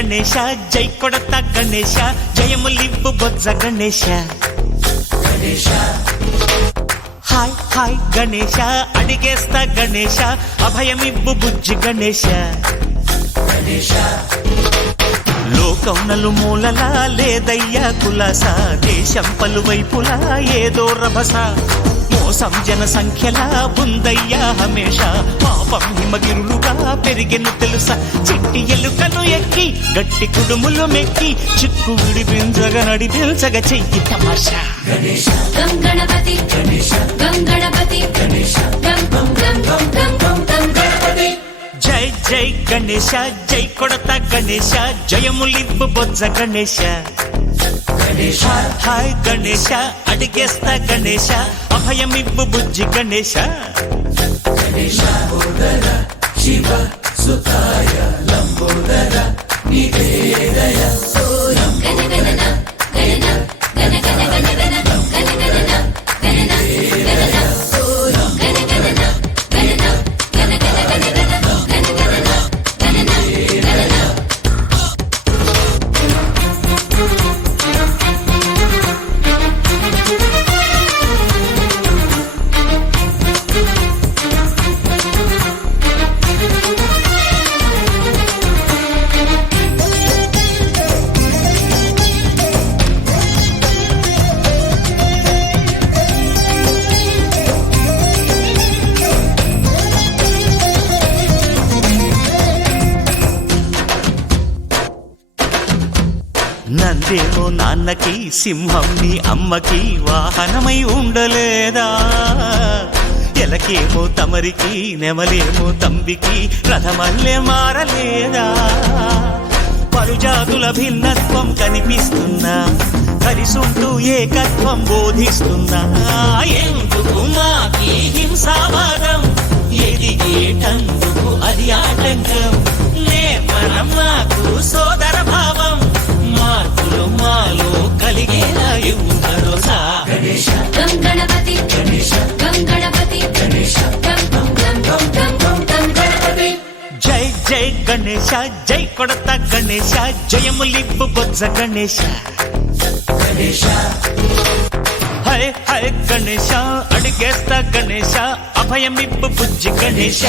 గణేశ జై కొడత గణేశ జయములివ్వు బొజ్జ Ganesha hi hi Ganesha అడిగేస్తా Ganesha అభయమివ్వు బుజ్జి గణేశ లోకం నలుమూలలా లేదయ్యా కులాస దేశం పలువైపులా ఏదో రభస మోసం జన సంఖ్యలా ఉందయ్యా హమేష పాపం హిమగిరులుగా పెరిగెను తెలుసా చిట్టి ఎలుకను ఎక్కి గట్టి కుడుములు మెక్కి చిక్కు విడిపించగా నడిపించగా చెయ్యి తమాషా గణపతి గణపతి జై జై గణేశ జై కొడత గణేశ జయములివ్వు బొజ్జ గణేశ హాయ్ గణేశ అడిగేస్తా గణేశ అభయమివ్వు బుజ్జి గణేశ శివ సుతాయ లంబోదర నివేదయ నందేమో నాన్నకి సింహం నీ అమ్మకి వాహనమై ఉండలేదా ఎలకేమో తమరికి నెమలేమో తంబికి రథమల్లే మారలేదా పరుజాతుల భిన్నత్వం కనిపిస్తున్నా కలిసుంటూ ఏకత్వం బోధిస్తున్నా ఎందుకు మాకి హింసావాదం ఎదిగేటందుకు అది ఆటంకం నేపరం మాకు సోదర భావం మార్పులు మాలో కలిగేలా ఇవ్వు భరోసా గణపతి గణపతి జై జై గణేశ జై కొడత గణేశ జయములివ్వు బొజ్జ గణేశ హై హై గణేశ అడిగేస్తా గణేశ అభయమివ్వు బుజ్జి గణేశ